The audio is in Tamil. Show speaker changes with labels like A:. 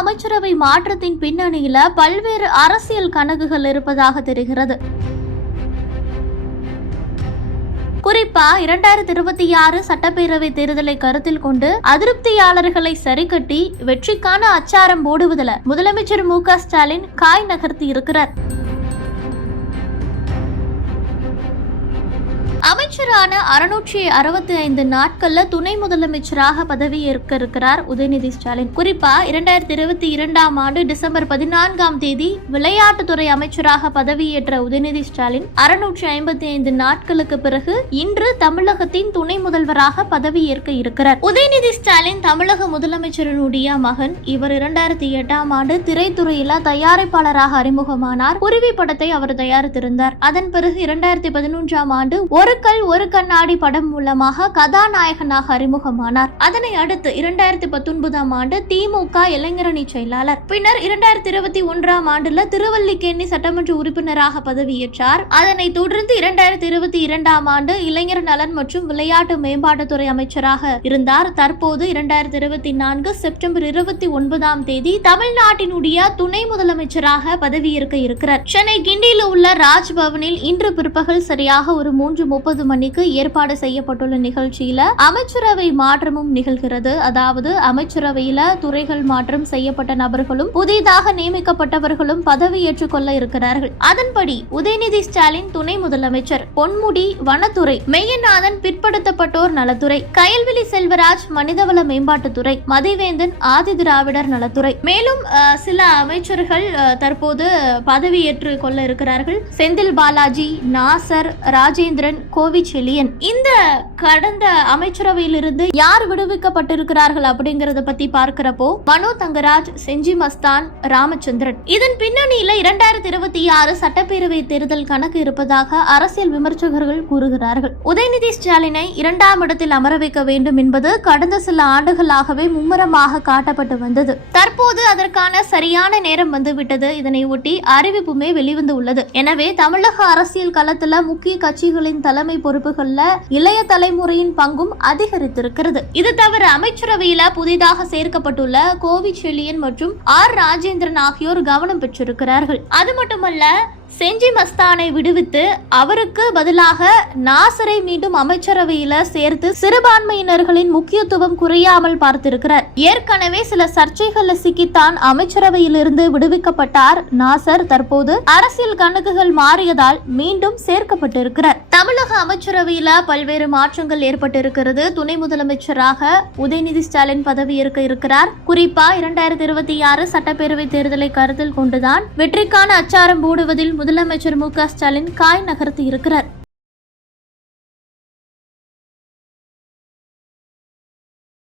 A: அமைச்சரவை மாற்றத்தின் பின்னணியில பல்வேறு அரசியல் கணக்குகள் இருப்பதாக தெரிகிறது. குறிப்பா இரண்டாயிரத்தி இருபத்தி ஆறு சட்டப்பேரவை தேர்தலை கருத்தில் கொண்டு அதிருப்தியாளர்களை சரிக்கட்டி வெற்றிக்கான அச்சாரம் போடுவதில் முதலமைச்சர் மு க ஸ்டாலின் காய் நகர்த்தி இருக்கிறார். அமைச்சரான அறுநூற்றி அறுபத்தி ஐந்து நாட்கள்ல துணை முதலமைச்சராக பதவி ஏற்க இருக்கிறார் உதயநிதி ஸ்டாலின். குறிப்பா இரண்டாயிரத்தி இருபத்தி இரண்டாம் ஆண்டு டிசம்பர் பதினான்காம் தேதி விளையாட்டுத்துறை அமைச்சராக பதவியேற்ற உதயநிதி ஸ்டாலின் அறுநூற்றி ஐம்பத்தி ஐந்து நாட்களுக்கு பிறகு இன்று தமிழகத்தின் துணை முதல்வராக பதவியேற்க இருக்கிறார். உதயநிதி ஸ்டாலின் தமிழக முதலமைச்சரினுடைய மகன். இவர் இரண்டாயிரத்தி எட்டாம் ஆண்டு திரைத்துறையில தயாரிப்பாளராக அறிமுகமானார். குருவி படத்தை அவர் தயாரித்திருந்தார். அதன் பிறகு இரண்டாயிரத்தி பதினொன்றாம் ஆண்டு ஒரு கல் ஒரு கண்ணாடி படம் மூலமாக கதாநாயகனாக அறிமுகமானார். அதனை அடுத்து இரண்டாயிரத்தி பத்தொன்பதாம் ஆண்டு திமுக இளைஞரணி செயலாளர். பின்னர் இரண்டாயிரத்தி இருபத்தி ஒன்றாம் ஆண்டுல திருவல்லிக்கேணி சட்டமன்ற உறுப்பினராக பதவியேற்றார். அதனைத் தொடர்ந்து இரண்டாயிரத்தி இருபத்தி இரண்டாம் ஆண்டு இளைஞர் நலன் மற்றும் விளையாட்டு மேம்பாட்டுத்துறை அமைச்சராக இருந்தார். தற்போது இரண்டாயிரத்தி இருபத்தி நான்கு செப்டம்பர் இருபத்தி ஒன்பதாம் தேதி தமிழ்நாட்டினுடைய துணை முதலமைச்சராக பதவியேற்க இருக்கிறார். சென்னை கிண்டியில் உள்ள ராஜ்பவனில் இன்று பிற்பகல் சரியாக ஒரு மூன்று முப்பது முப்பது மணிக்கு ஏற்பாடு செய்யப்பட்டுள்ள நிகழ்ச்சியில அமைச்சரவை மாற்றமும் நிகழ்கிறது. அதாவது அமைச்சரவையில துறைகள் மாற்றம் செய்யப்பட்ட நபர்களும் புதிதாக நியமிக்கப்பட்டவர்களும் பதவியேற்றுக் கொள்ள இருக்கிறார்கள். அதன்படி உதயநிதி ஸ்டாலின் துணை முதலமைச்சர் பொன்முடி வனத்துறை மெய்யநாதன் பிற்படுத்தப்பட்டோர் நலத்துறை கயல்விழி செல்வராஜ் மனிதவள மேம்பாட்டுத்துறை மதிவேந்தன் ஆதி திராவிடர் நலத்துறை. மேலும் சில அமைச்சர்கள் தற்போது பதவியேற்று கொள்ள இருக்கிறார்கள். செந்தில் பாலாஜி நாசர் ராஜேந்திரன் கோவிச்செழியன் இந்த கடந்த அமைச்சரவையிலிருந்து யார் விடுவிக்கப்பட்டிருக்கிறார்கள் அப்படிங்கறத பத்தி பார்க்கிறப்போ மனோ தங்கராஜ் செஞ்சி மஸ்தான் ராமச்சந்திரன். இதன் பின்னணியில இரண்டாயிரத்தி இருபத்தி ஆறு சட்டப்பேரவை தேர்தல் கணக்கு இருப்பதாக அரசியல் விமர்சகர்கள் கூறுகிறார்கள். உதயநிதி ஸ்டாலினை இரண்டாம் இடத்தில் அமர வைக்க வேண்டும் என்பது கடந்த சில ஆண்டுகளாகவே மும்முரமாக காட்டப்பட்டு வந்தது. தற்போது அதற்கான சரியான நேரம் வந்துவிட்டது. இதனை ஒட்டி அறிவிப்புமே வெளிவந்து உள்ளது எனவே தமிழக அரசியல் களத்துல முக்கிய கட்சிகளின் தலைமை பொறுப்புகள்ல இளைய தலைமுறையின் பங்கும் அதிகரித்திருக்கிறது. இது தவிர அமைச்சரவையில புதிதாக சேர்க்கப்பட்டுள்ள கோவிச்செழியன் மற்றும் ஆர். ராஜேந்திரன் ஆகியோர் கவனம் பெற்றிருக்கிறார்கள். அது மட்டுமல்ல செஞ்சி மஸ்தானை விடுவித்து அவருக்கு பதிலாக நாசரை மீண்டும் அமைச்சரவையில சேர்த்து சிறுபான்மையினர்களின் முக்கியத்துவம் குறையாமல் பார்த்திருக்கிறார். ஏற்கனவே சில சர்ச்சைகள்ல சிக்கித்தான் அமைச்சரவையிலிருந்து விடுவிக்கப்பட்டார் நாசர். தற்போது அரசியல் கணக்குகள் மாறியதால் மீண்டும் சேர்க்கப்பட்டிருக்கிறார். தமிழக அமைச்சரவையில பல்வேறு மாற்றங்கள் ஏற்பட்டிருக்கிறது. துணை முதலமைச்சராக உதயநிதி ஸ்டாலின் பதவியேற்க இருக்கிறார். குறிப்பா இரண்டாயிரத்தி இருபத்தி ஆறு சட்டப்பேரவை தேர்தலை கருத்தில் கொண்டுதான் வெற்றிக்கான அச்சாரம் போடுவதில் முதலமைச்சர் மு க ஸ்டாலின் காய் நகர்த்தி இருக்கிறார்.